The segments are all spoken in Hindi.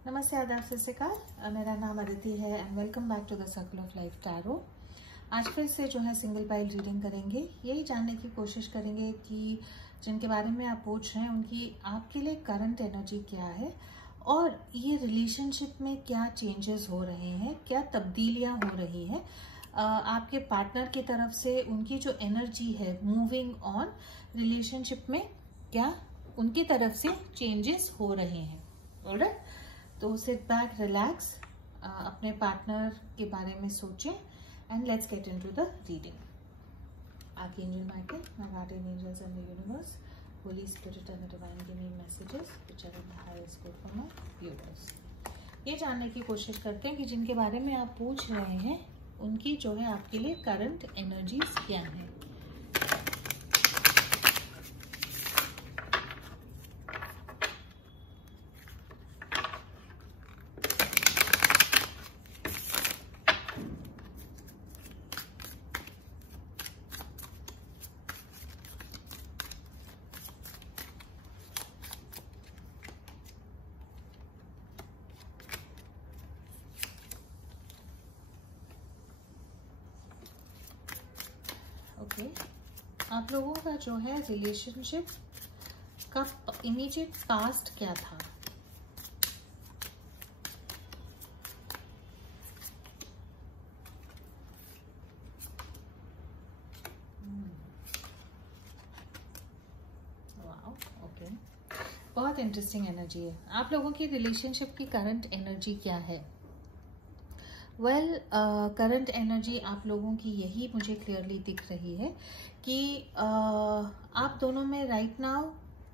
नमस्ते, आदाब, सत श्री अकाल। मेरा नाम अदिति है and welcome back to the circle of life tarot. आज फिर से जो है सिंगल पाइल रीडिंग करेंगे। यही जानने की कोशिश करेंगे कि जिनके बारे में आप पूछ रहे हैं उनकी आपके लिए करंट एनर्जी क्या है और ये रिलेशनशिप में क्या चेंजेस हो रहे हैं, क्या तब्दीलियां हो रही हैं आपके पार्टनर की तरफ से। उनकी जो एनर्जी है मूविंग ऑन रिलेशनशिप में, क्या उनकी तरफ से चेंजेस हो रहे हैं। ऑलराइट, तो सिट बैक, रिलैक्स, अपने पार्टनर के बारे में सोचें and let's get into the reading. Archangel Michael, my guardian angels and the universe, holy spirit and the divine give me messages which are the highest good for my viewers. ये जानने की कोशिश करते हैं कि जिनके बारे में आप पूछ रहे हैं उनकी जो है आपके लिए करंट एनर्जीज क्या है। ओके, आप लोगों का जो है रिलेशनशिप का इमीडिएट पास्ट क्या था। वाओ, ओके, बहुत इंटरेस्टिंग एनर्जी है। आप लोगों की रिलेशनशिप की करंट एनर्जी क्या है। वेल, करंट एनर्जी आप लोगों की यही मुझे क्लियरली दिख रही है कि आप दोनों में राइट नाउ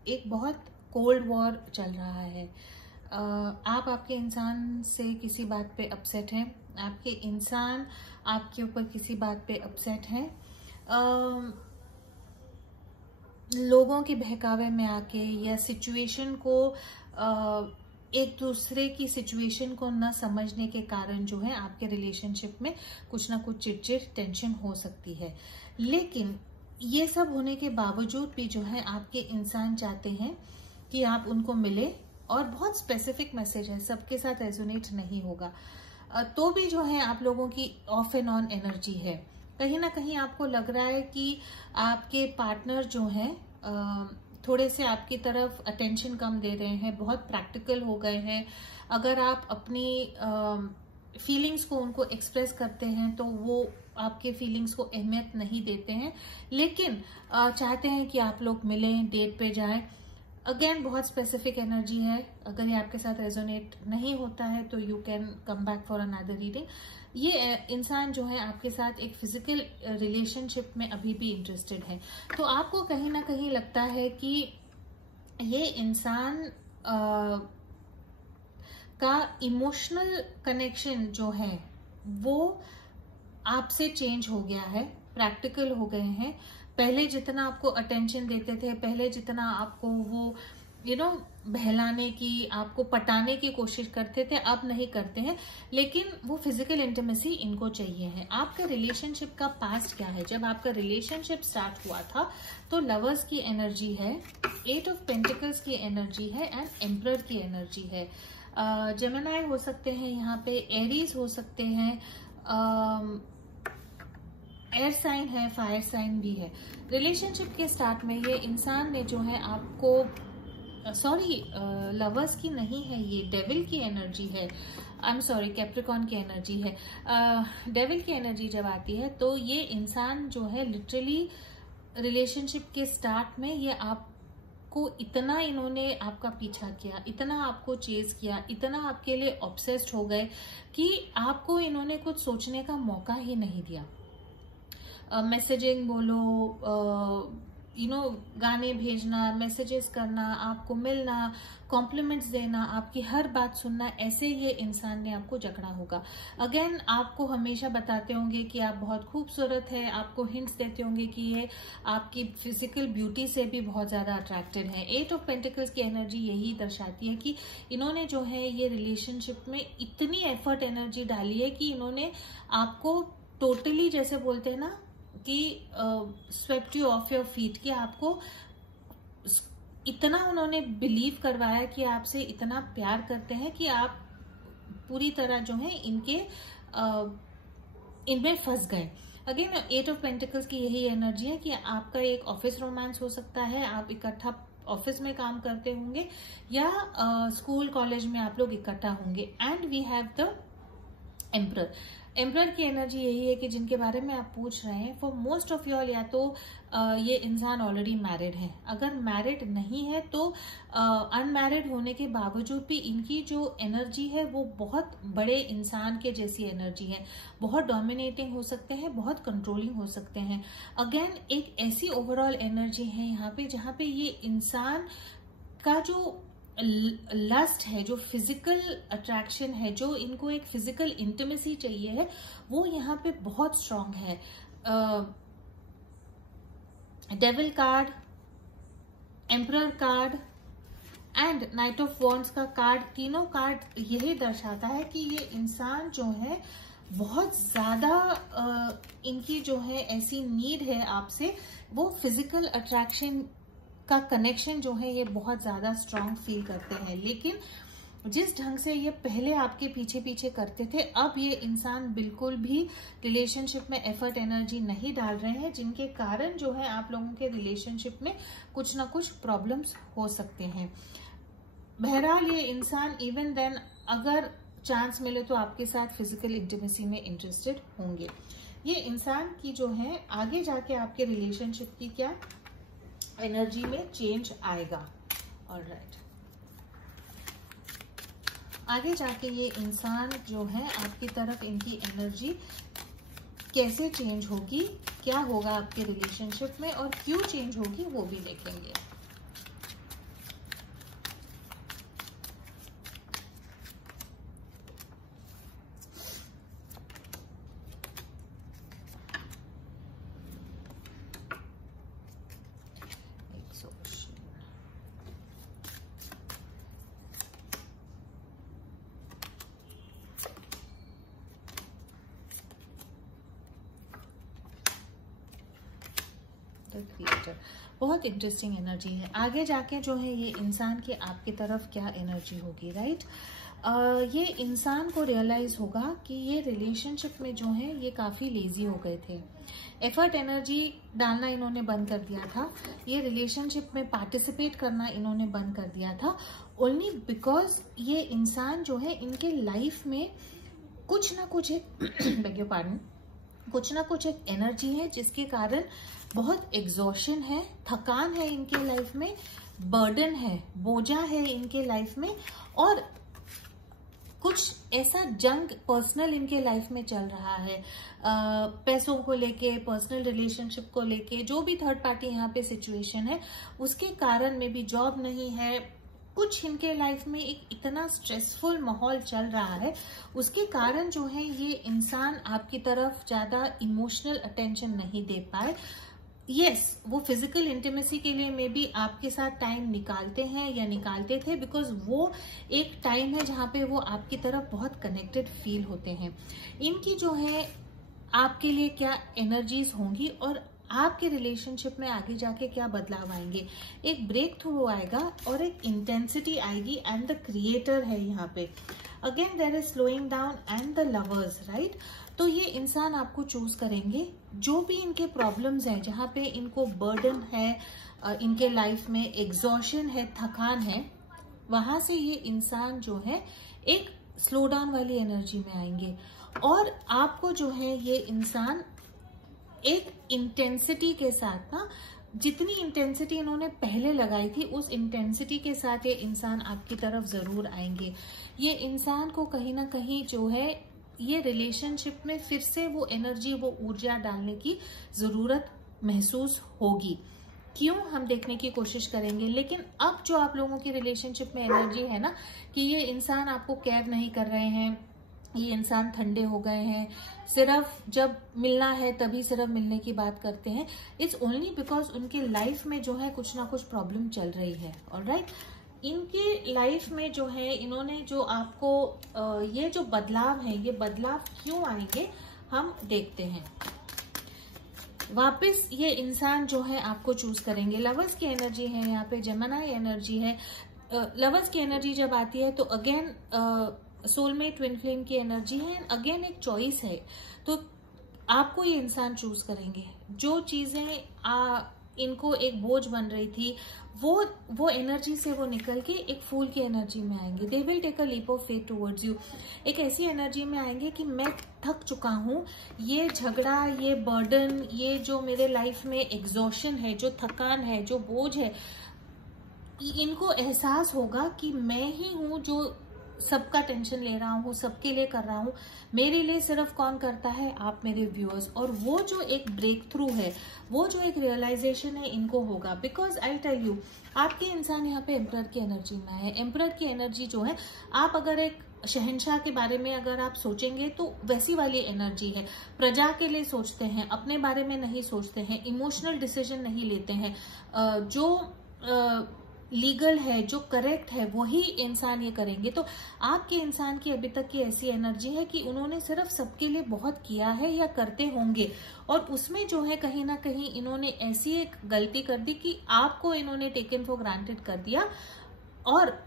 एक बहुत कोल्ड वॉर चल रहा है। आप आपके इंसान से किसी बात पे अपसेट हैं, आपके इंसान आपके ऊपर किसी बात पे अपसेट हैं। लोगों के बहकावे में आके या सिचुएशन को एक दूसरे की सिचुएशन को न समझने के कारण जो है आपके रिलेशनशिप में कुछ ना कुछ चिड़चिड़, टेंशन हो सकती है। लेकिन ये सब होने के बावजूद भी जो है आपके इंसान चाहते हैं कि आप उनको मिले, और बहुत स्पेसिफिक मैसेज है, सबके साथ रेजोनेट नहीं होगा। तो भी जो है आप लोगों की ऑफ एंड ऑन एनर्जी है। कहीं ना कहीं आपको लग रहा है कि आपके पार्टनर जो है थोड़े से आपकी तरफ अटेंशन कम दे रहे हैं, बहुत प्रैक्टिकल हो गए हैं। अगर आप अपनी फीलिंग्स को उनको एक्सप्रेस करते हैं तो वो आपके फीलिंग्स को अहमियत नहीं देते हैं, लेकिन चाहते हैं कि आप लोग मिलें, डेट पे जाएं। अगेन बहुत स्पेसिफिक एनर्जी है। अगर ये आपके साथ रेजोनेट नहीं होता है तो you can come back for another reading. ये इंसान जो है आपके साथ एक फिजिकल रिलेशनशिप में अभी भी इंटरेस्टेड है। तो आपको कहीं ना कहीं लगता है कि ये इंसान का इमोशनल कनेक्शन जो है वो आपसे चेंज हो गया है, प्रैक्टिकल हो गए हैं। पहले जितना आपको अटेंशन देते थे, पहले जितना आपको वो बहलाने की, आपको पटाने की कोशिश करते थे, अब नहीं करते हैं। लेकिन वो फिजिकल इंटीमेसी इनको चाहिए है। आपका रिलेशनशिप का पास्ट क्या है। जब आपका रिलेशनशिप स्टार्ट हुआ था तो लवर्स की एनर्जी है, 8 ऑफ पेंटिकल्स की एनर्जी है एंड एम्परर की एनर्जी है। जेमिनी हो सकते हैं यहाँ पे, एरीज हो सकते हैं, एयर साइन है, फायर साइन भी है। रिलेशनशिप के स्टार्ट में ये इंसान ने जो है आपको लवर्स की नहीं है, ये डेविल की एनर्जी है। आई एम सॉरी, कैप्रिकॉर्न की एनर्जी है। डेविल की एनर्जी जब आती है तो ये इंसान जो है लिटरली रिलेशनशिप के स्टार्ट में ये आपको इतना, इन्होंने आपका पीछा किया, इतना आपको चेज किया, इतना आपके लिए ऑब्सेस्ड हो गए कि आपको इन्होंने कुछ सोचने का मौका ही नहीं दिया। मैसेजिंग बोलो, गाने भेजना, मैसेजेस करना, आपको मिलना, कॉम्प्लीमेंट्स देना, आपकी हर बात सुनना, ऐसे ये इंसान ने आपको जकड़ा होगा। अगेन आपको हमेशा बताते होंगे कि आप बहुत खूबसूरत है, आपको हिंट्स देते होंगे कि ये आपकी फिजिकल ब्यूटी से भी बहुत ज्यादा अट्रैक्टेड है। 8 ऑफ पेंटिकल्स की एनर्जी यही दर्शाती है कि इन्होंने जो है ये रिलेशनशिप में इतनी एफर्ट एनर्जी डाली है कि इन्होंने आपको टोटली, जैसे बोलते हैं ना कि swept you of your feet, कि आपको इतना उन्होंने बिलीव करवाया कि आपसे इतना प्यार करते हैं कि आप पूरी तरह जो है इनमें फंस गए। अगेन 8 ऑफ पेंटिकल्स की यही एनर्जी है कि आपका एक ऑफिस रोमांस हो सकता है, आप इकट्ठा ऑफिस में काम करते होंगे या स्कूल कॉलेज में आप लोग इकट्ठा होंगे। And we have the emperor. Emperor की एनर्जी यही है कि जिनके बारे में आप पूछ रहे हैं, for most of you all या तो ये इंसान ऑलरेडी मैरिड है, अगर मैरिड नहीं है तो अनमैरिड होने के बावजूद भी इनकी जो एनर्जी है वो बहुत बड़े इंसान के जैसी एनर्जी है, बहुत डोमिनेटिंग हो सकते हैं, बहुत कंट्रोलिंग हो सकते हैं। अगेन एक ऐसी ओवरऑल एनर्जी है यहाँ पे जहाँ पे ये इंसान का जो लस्ट है, जो फिजिकल अट्रैक्शन है, जो इनको एक फिजिकल इंटिमेसी चाहिए है, वो यहाँ पे बहुत स्ट्रांग है। Devil card, emperor card and night of wands का कार्ड, तीनों कार्ड यही दर्शाता है कि ये इंसान जो है बहुत ज्यादा इनकी जो है ऐसी नीड है आपसे, वो फिजिकल अट्रैक्शन का कनेक्शन जो है ये बहुत ज्यादा स्ट्रांग फील करते हैं। लेकिन जिस ढंग से ये पहले आपके पीछे पीछे करते थे, अब ये इंसान बिल्कुल भी रिलेशनशिप में एफर्ट एनर्जी नहीं डाल रहे हैं, जिनके कारण जो है आप लोगों के रिलेशनशिप में कुछ ना कुछ प्रॉब्लम्स हो सकते हैं। बहरहाल ये इंसान इवन देन अगर चांस मिले तो आपके साथ फिजिकल इंटीमेसी में इंटरेस्टेड होंगे। ये इंसान की जो है आगे जाके आपके रिलेशनशिप की क्या एनर्जी में चेंज आएगा। ऑलराइट, आगे जाके ये इंसान जो है आपकी तरफ इनकी एनर्जी कैसे चेंज होगी, क्या होगा आपके रिलेशनशिप में और क्यों चेंज होगी वो भी देखेंगे। क्रिएटर, बहुत इंटरेस्टिंग एनर्जी है। आगे जाके जो है ये इंसान की आपकी तरफ क्या एनर्जी होगी, राइट। ये इंसान को रियलाइज होगा कि ये रिलेशनशिप में जो है ये काफी लेजी हो गए थे, एफर्ट एनर्जी डालना इन्होंने बंद कर दिया था, ये रिलेशनशिप में पार्टिसिपेट करना इन्होंने बंद कर दिया था, ओनली बिकॉज ये इंसान जो है इनके लाइफ में कुछ ना कुछ एक बेग योर पार्डन, कुछ ना कुछ एक एनर्जी है जिसके कारण बहुत एग्जॉशन है, थकान है इनके लाइफ में, बर्डन है, बोझा है इनके लाइफ में, और कुछ ऐसा जंग पर्सनल इनके लाइफ में चल रहा है, पैसों को लेके, पर्सनल रिलेशनशिप को लेके, जो भी थर्ड पार्टी यहाँ पे सिचुएशन है उसके कारण में भी जॉब नहीं है, कुछ इनके लाइफ में एक इतना स्ट्रेसफुल माहौल चल रहा है, उसके कारण जो है ये इंसान आपकी तरफ ज्यादा इमोशनल अटेंशन नहीं दे पाए। यस, वो फिजिकल इंटीमेसी के लिए मे बी आपके साथ टाइम निकालते हैं या निकालते थे, बिकॉज वो एक टाइम है जहाँ पे वो आपकी तरफ बहुत कनेक्टेड फील होते हैं। इनकी जो है आपके लिए क्या एनर्जीज होंगी और आपके रिलेशनशिप में आगे जाके क्या बदलाव आएंगे, एक ब्रेक थ्रू आएगा और एक इंटेंसिटी आएगी, एंड द क्रिएटर है यहाँ पे। Again there is slowing down and the lovers, right. तो ये इंसान आपको चूज करेंगे, जो भी इनके प्रॉब्लम्स हैं, जहाँ पे इनको बर्डन है, इनके लाइफ में एग्जॉशन है, थकान है, वहां से ये इंसान जो है एक स्लो डाउन वाली एनर्जी में आएंगे, और आपको जो है ये इंसान एक इंटेंसिटी के साथ ना, जितनी इंटेंसिटी इन्होंने पहले लगाई थी उस इंटेंसिटी के साथ ये इंसान आपकी तरफ जरूर आएंगे। ये इंसान को कहीं ना कहीं जो है ये रिलेशनशिप में फिर से वो एनर्जी, वो ऊर्जा डालने की जरूरत महसूस होगी। क्यों, हम देखने की कोशिश करेंगे। लेकिन अब जो आप लोगों की रिलेशनशिप में एनर्जी है ना, कि ये इंसान आपको केयर नहीं कर रहे हैं, ये इंसान ठंडे हो गए हैं, सिर्फ जब मिलना है तभी सिर्फ मिलने की बात करते हैं, इट्स ओनली बिकॉज उनके लाइफ में जो है कुछ ना कुछ प्रॉब्लम चल रही है। ऑलराइट, इनके लाइफ में जो है इन्होंने जो आपको ये जो बदलाव है, ये बदलाव क्यों आएंगे हम देखते हैं। वापस ये इंसान जो है आपको चूज करेंगे। लवर्स की एनर्जी है यहाँ पे, जेमिनी एनर्जी है। लवर्स की एनर्जी जब आती है तो अगेन सोलमेट ट्विन फ्लेम की एनर्जी है, अगेन एक चॉइस है। तो आपको ये इंसान चूज करेंगे। जो चीजें इनको एक बोझ बन रही थी, वो एनर्जी से वो निकल के एक फूल की एनर्जी में आएंगे। They will take a leap of faith towards you. एक ऐसी एनर्जी में आएंगे कि मैं थक चुका हूँ, ये झगड़ा, ये बर्डन, ये जो मेरे लाइफ में एग्जॉशन है, जो थकान है, जो बोझ है, इनको एहसास होगा कि मैं ही हूँ जो सबका टेंशन ले रहा हूँ, सबके लिए कर रहा हूँ। मेरे लिए सिर्फ कौन करता है? आप मेरे व्यूअर्स। और वो जो एक ब्रेक थ्रू है, वो जो एक रियलाइजेशन है, इनको होगा। बिकॉज आई टेल यू, आपके इंसान यहाँ पे एम्परर की एनर्जी में है। एम्परर की एनर्जी जो है, आप अगर एक शहंशाह के बारे में अगर आप सोचेंगे तो वैसी वाली एनर्जी है। प्रजा के लिए सोचते हैं, अपने बारे में नहीं सोचते हैं, इमोशनल डिसीजन नहीं लेते हैं। जो लीगल है, जो करेक्ट है, वही इंसान ये करेंगे। तो आपके इंसान की अभी तक की ऐसी एनर्जी है कि उन्होंने सिर्फ सबके लिए बहुत किया है या करते होंगे, और उसमें जो है कहीं ना कहीं इन्होंने ऐसी एक गलती कर दी कि आपको इन्होंने टेकन फॉर ग्रांटेड कर दिया। और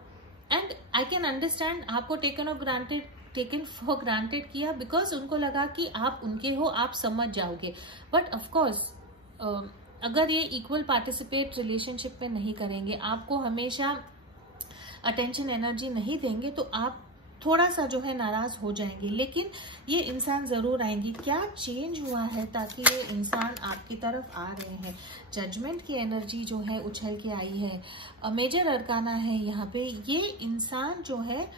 एंड आई कैन अंडरस्टैंड, आपको टेकन फॉर ग्रांटेड किया बिकॉज उनको लगा कि आप उनके हो, आप समझ जाओगे। बट ऑफकोर्स अगर ये इक्वल पार्टिसिपेट रिलेशनशिप में नहीं करेंगे, आपको हमेशा अटेंशन एनर्जी नहीं देंगे, तो आप थोड़ा सा जो है नाराज हो जाएंगे। लेकिन ये इंसान जरूर आएंगी। क्या चेंज हुआ है ताकि ये इंसान आपकी तरफ आ रहे हैं? जजमेंट की एनर्जी जो है उछल के आई है। मेजर अरकाना है यहाँ पे। ये इंसान जो है,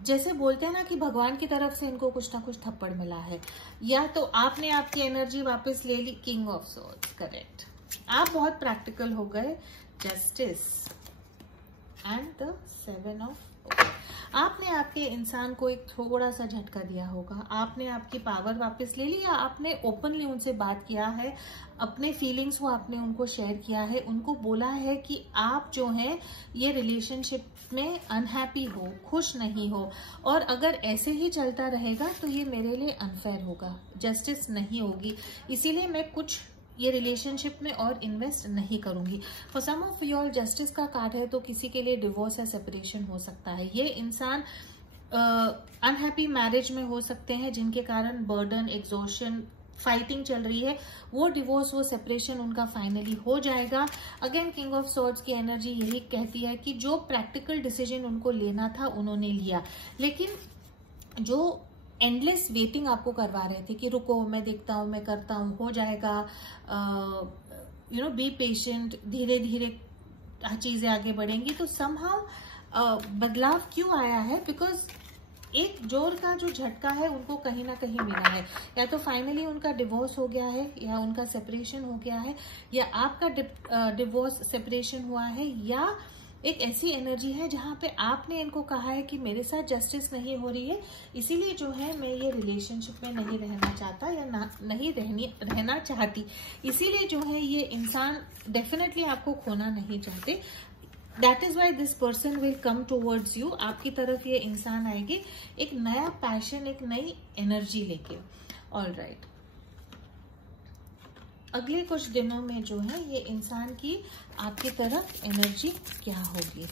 जैसे बोलते हैं ना कि भगवान की तरफ से इनको कुछ ना कुछ थप्पड़ मिला है, या तो आपने आपकी एनर्जी वापस ले ली। King of swords, correct. आप बहुत प्रैक्टिकल हो गए। Justice and the 7 of. आपने आपके इंसान को एक थोड़ा सा झटका दिया होगा। आपने आपकी पावर वापस ले ली, या आपने ओपनली उनसे बात किया है, अपने फीलिंग्स को आपने उनको शेयर किया है, उनको बोला है कि आप जो है ये रिलेशनशिप में अनहैप्पी हो, खुश नहीं हो, और अगर ऐसे ही चलता रहेगा तो ये मेरे लिए अनफेयर होगा, जस्टिस नहीं होगी, इसीलिए मैं कुछ ये रिलेशनशिप में और इन्वेस्ट नहीं करूंगी। For some of you all justice का कार्ड है, तो किसी के लिए डिवोर्स या सेपरेशन हो सकता है। ये इंसान अनहैप्पी मैरिज में हो सकते हैं, जिनके कारण बर्डन, एग्जॉशन, फाइटिंग चल रही है। वो डिवोर्स, वो सेपरेशन उनका फाइनली हो जाएगा। अगेन किंग ऑफ सॉर्ड्स की एनर्जी यही कहती है कि जो प्रैक्टिकल डिसीजन उनको लेना था उन्होंने लिया, लेकिन जो एंडलेस वेटिंग आपको करवा रहे थे कि रुको, मैं देखता हूँ, मैं करता हूँ, हो जाएगा, बी पेशेंट, धीरे धीरे चीजें आगे बढ़ेंगी। तो समहाउ बदलाव क्यों आया है? बिकॉज एक जोर का जो झटका है उनको कहीं ना कहीं मिला है। या तो फाइनली उनका डिवोर्स हो गया है, या उनका सेपरेशन हो गया है, या आपका डिवोर्स सेपरेशन हुआ है, या एक ऐसी एनर्जी है जहां पे आपने इनको कहा है कि मेरे साथ जस्टिस नहीं हो रही है, इसीलिए जो है मैं ये रिलेशनशिप में नहीं रहना चाहता, या नहीं रहना चाहती। इसीलिए जो है ये इंसान डेफिनेटली आपको खोना नहीं चाहते। That is why this person will come towards you. आपकी तरफ ये इंसान आएंगे एक नया पैशन, एक नई एनर्जी लेके। ऑल राइट, अगले कुछ दिनों में जो है ये इंसान की आपकी तरफ एनर्जी क्या होगी।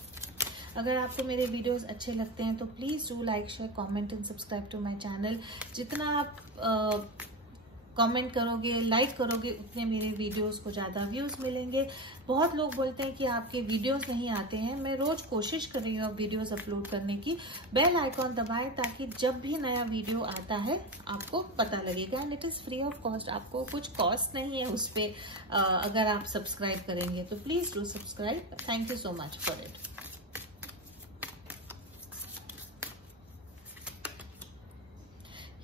अगर आपको मेरे वीडियोस अच्छे लगते हैं तो please do like, share, comment and subscribe to my channel. जितना आप कमेंट करोगे, लाइक करोगे, उतने मेरे वीडियोस को ज़्यादा व्यूज़ मिलेंगे। बहुत लोग बोलते हैं कि आपके वीडियोस नहीं आते हैं। मैं रोज़ कोशिश कर रही हूँ अब वीडियोस अपलोड करने की। बेल आइकॉन दबाएं ताकि जब भी नया वीडियो आता है आपको पता लगेगा। And it is free of cost, आपको कुछ कॉस्ट नहीं है उस पर। अगर आप सब्सक्राइब करेंगे तो please do subscribe. Thank you so much for it.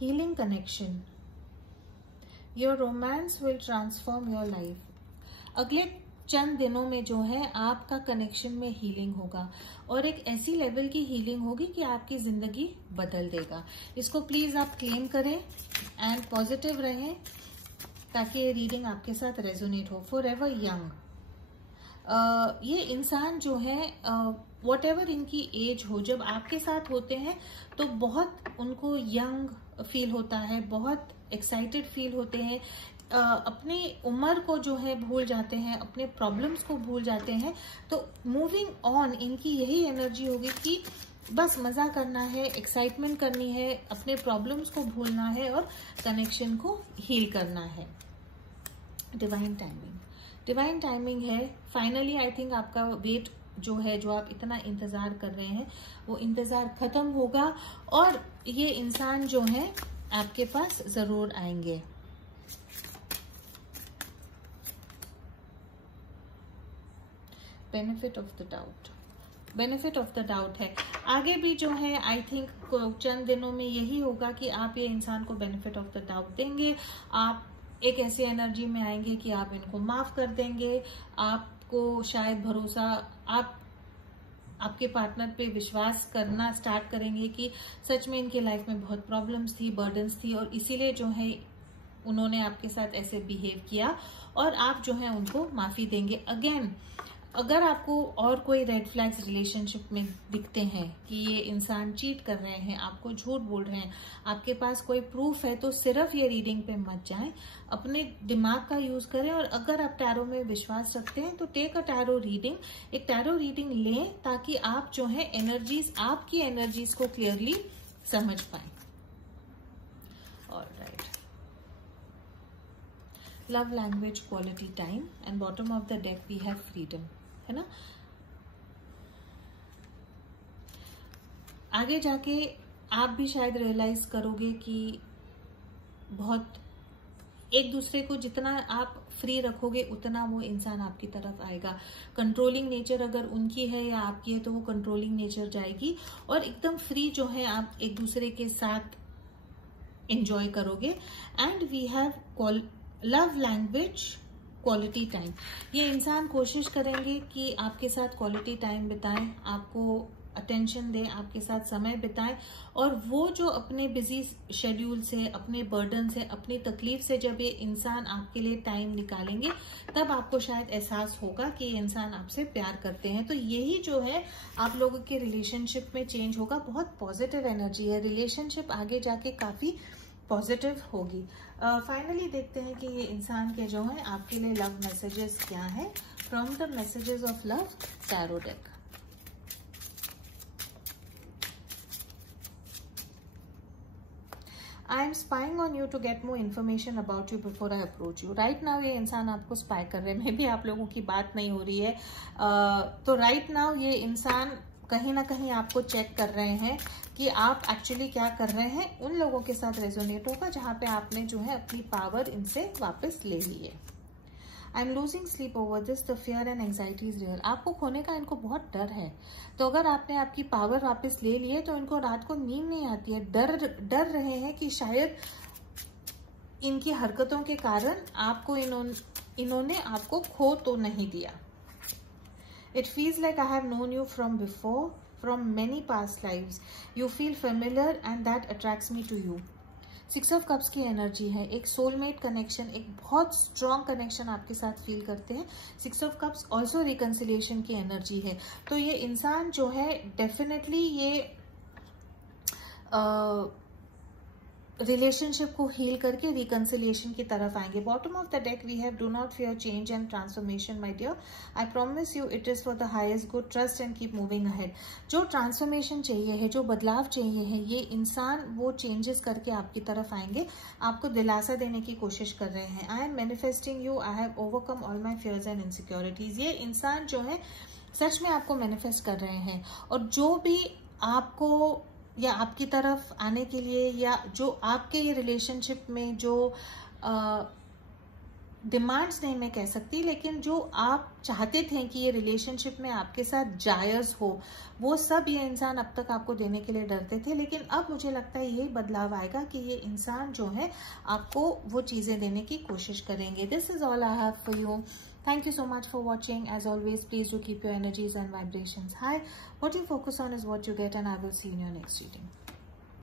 Healing connection, your romance will transform your life. अगले चंद दिनों में जो है आपका कनेक्शन में हीलिंग होगा, और एक ऐसी लेवल की हीलिंग होगी कि आपकी जिंदगी बदल देगा। इसको प्लीज आप क्लेम करें एंड पॉजिटिव रहें ताकि ये रीडिंग आपके साथ रेजोनेट हो। फॉर एवर यंग, ये इंसान जो है वॉट एवर इनकी एज हो, जब आपके साथ होते हैं तो बहुत उनको यंग फील होता है, बहुत एक्साइटेड फील होते हैं अपनी उम्र को जो है भूल जाते हैं, अपने प्रॉब्लम्स को भूल जाते हैं। तो मूविंग ऑन इनकी यही एनर्जी होगी कि बस मजा करना है, एक्साइटमेंट करनी है, अपने प्रॉब्लम्स को भूलना है और कनेक्शन को हील करना है। डिवाइन टाइमिंग है। फाइनली आई थिंक आपका वेट जो है, जो आप इतना इंतजार कर रहे हैं, वो इंतजार खत्म होगा और ये इंसान जो है आपके पास जरूर आएंगे। बेनिफिट ऑफ द डाउट है। आगे भी जो है आई थिंक चंद दिनों में यही होगा कि आप ये इंसान को बेनिफिट ऑफ द डाउट देंगे। आप एक ऐसी एनर्जी में आएंगे कि आप इनको माफ कर देंगे। आपको शायद भरोसा, आप आपके पार्टनर पे विश्वास करना स्टार्ट करेंगे कि सच में इनके लाइफ में बहुत प्रॉब्लम्स थी, बर्डन्स थी और इसीलिए जो है उन्होंने आपके साथ ऐसे बिहेव किया और आप जो है उनको माफी देंगे। अगेन, अगर आपको और कोई रेड फ्लैग्स रिलेशनशिप में दिखते हैं कि ये इंसान चीट कर रहे हैं, आपको झूठ बोल रहे हैं, आपके पास कोई प्रूफ है, तो सिर्फ ये रीडिंग पे मत जाएं, अपने दिमाग का यूज करें। और अगर आप टैरो में विश्वास रखते हैं तो टेक अ टैरो रीडिंग, एक टैरो रीडिंग लें ताकि आप जो है एनर्जीज, आपकी एनर्जीज को क्लियरली समझ पाए। Alright, love language, quality time and bottom of the deck we have freedom, है ना। आगे जाके आप भी शायद रियलाइज करोगे कि बहुत एक दूसरे को जितना आप फ्री रखोगे उतना वो इंसान आपकी तरफ आएगा। कंट्रोलिंग नेचर अगर उनकी है या आपकी है तो वो कंट्रोलिंग नेचर जाएगी और एकदम फ्री जो है आप एक दूसरे के साथ एंजॉय करोगे। And we have love language, quality time. ये इंसान कोशिश करेंगे कि आपके साथ क्वालिटी टाइम बिताएं, आपको अटेंशन दें, आपके साथ समय बिताएं और वो जो अपने बिजी शेड्यूल से, अपने बर्डन से, अपनी तकलीफ से जब ये इंसान आपके लिए टाइम निकालेंगे तब आपको शायद एहसास होगा कि ये इंसान आपसे प्यार करते हैं। तो यही जो है आप लोगों के रिलेशनशिप में चेंज होगा। बहुत पॉजिटिव एनर्जी है, रिलेशनशिप आगे जाके काफी पॉजिटिव होगी। फाइनली देखते हैं कि ये इंसान के जो है आपके लिए लव मैसेजेस क्या है from the messages of love tarot deck. I am spying on you to get more information about you before I approach you. Right now ये इंसान आपको स्पाई कर रहे हैं, मे भी आप लोगों की बात नहीं हो रही है। तो राइट नाउ ये इंसान कहीं ना कहीं आपको चेक कर रहे हैं कि आप एक्चुअली क्या कर रहे हैं। उन लोगों के साथ रेजोनेट होगा जहां पे आपने जो है अपनी पावर इनसे वापस ले ली है। I am losing sleep over this, the fear and anxiety is real. आपको खोने का इनको बहुत डर है। तो अगर आपने आपकी पावर वापस ले ली है तो इनको रात को नींद नहीं आती है। डर रहे हैं कि शायद इनकी हरकतों के कारण आपको इन्होंने आपको खो तो नहीं दिया। It feels like I have known you from before, from many past lives. You feel familiar and that attracts me to you. 6 of Cups की एनर्जी है, एक सोलमेट कनेक्शन, एक बहुत स्ट्रॉन्ग कनेक्शन आपके साथ फील करते हैं। 6 of Cups ऑल्सो रिकन्सिलिएशन की एनर्जी है। तो ये इंसान जो है डेफिनेटली ये रिलेशनशिप को हील करके रिकन्सिलिएशन की तरफ आएंगे। Bottom of the deck we have do not fear change and transformation my dear, I promise you it is for the highest good, trust and keep moving ahead. जो ट्रांसफॉर्मेशन चाहिए है, जो बदलाव चाहिए है, ये इंसान वो चेंजेस करके आपकी तरफ आएंगे, आपको दिलासा देने की कोशिश कर रहे हैं। I am manifesting you, I have overcome all my fears and insecurities. ये इंसान जो है सच में आपको मैनिफेस्ट कर रहे हैं और जो भी आपको या आपकी तरफ आने के लिए या जो आपके ये रिलेशनशिप में जो डिमांड्स नहीं मैं कह सकती, लेकिन जो आप चाहते थे कि ये रिलेशनशिप में आपके साथ जायज हो, वो सब ये इंसान अब तक आपको देने के लिए डरते थे। लेकिन अब मुझे लगता है यही बदलाव आएगा कि ये इंसान जो है आपको वो चीजें देने की कोशिश करेंगे। This is all I have for you. Thank you so much for watching. As always, please do keep your energies and vibrations high. What you focus on is what you get, and I will see you in your next reading.